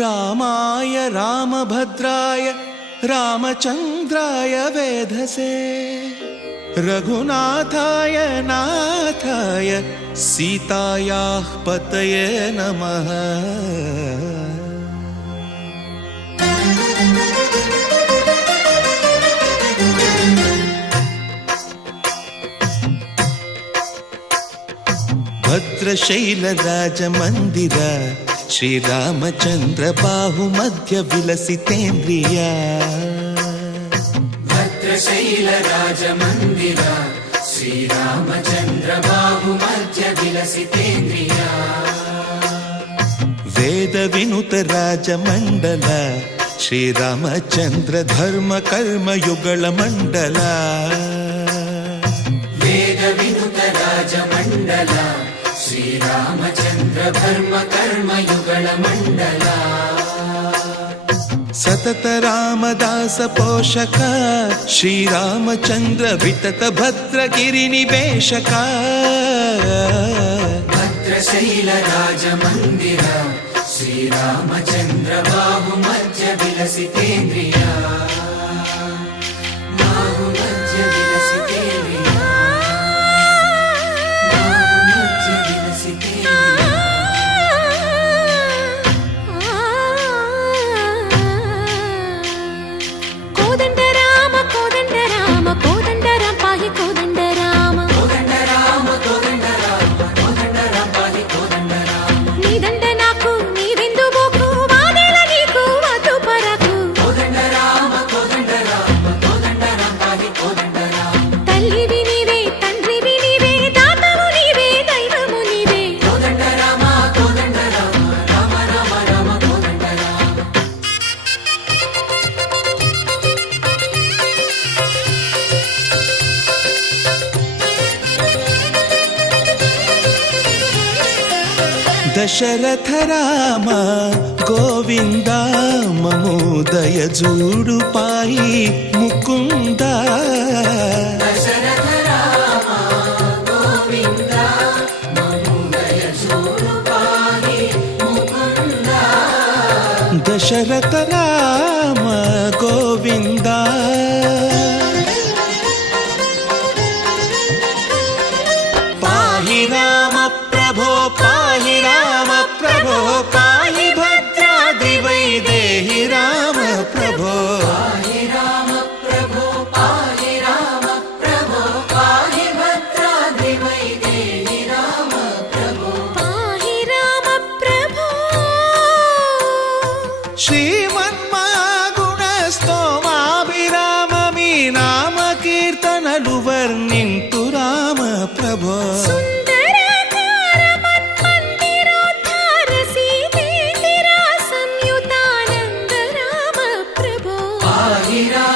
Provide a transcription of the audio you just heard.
रामाय रामभद्राय रामचन्द्राय वेधसे रघुनाथाय नाथाय सीतायाः पतये नमः। भद्रशैलराजमन्दिर श्रीरामचन्द्र बाहुमध्य विलसितेन्द्रिया। भद्रशैलराजमन्दिर श्रीरामचन्द्र बाहुमध्य विलसितेन्द्रिया। वेदविनुत राजमण्डल श्रीरामचन्द्र धर्म कर्म युगल मण्डल। वेदविनुत राजमण्डल श्रीरामचन्द्र धर्म कर्म युगल मण्डल। सतत रामदास पोषक श्रीरामचन्द्र वितत भद्रगिरि निवेशक। भद्रशैल राजमन्दिर श्रीरामचन्द्र बाहुमध्य विलसितेन्द्रिया। बाहुमध्य विलसितेन्द्रिया। बाहुमध्य विलसितेन्द्रिया। कोदंड राम पाहि कोदंड राम। कोदंड राम पाहि कोदंड राम। नी दंड नाकु नी विंदु बोकु वादेल नीकु वधु परकु। कोदंड राम पाहि कोदंड राम। तल्लिवि नीवे तंड्रिवि नीवे दातवु नीवे दैवमु नीवे। कोदंड राम राम राम राम कोदंड राम। दशरथ राम गोविंद ममोदय जूडु पाई मुकुंद। दशरथ राम गोविंद ममोदय जूडु पाहि मुकुंद। दशरथ राम गोविंद पाहि राम प्रभो पाहि राम प्रभो पाहि भद्राद्रि वैदेहि राम प्रभो। पाहि राम प्रभो पाहि राम प्रभो पाहि भद्राद्रि वैदेहि राम प्रभो। पाहि राम प्रभो। श्रीमन्महागुण स्तोमाभिराम मी नाम कीर्तनलु वर्णिंतु राम प्रभो। सुंदराकार मन्मन्दिरोद्धार सीतेन्दिरा संयुतानंद राम प्रभो। पाहि राम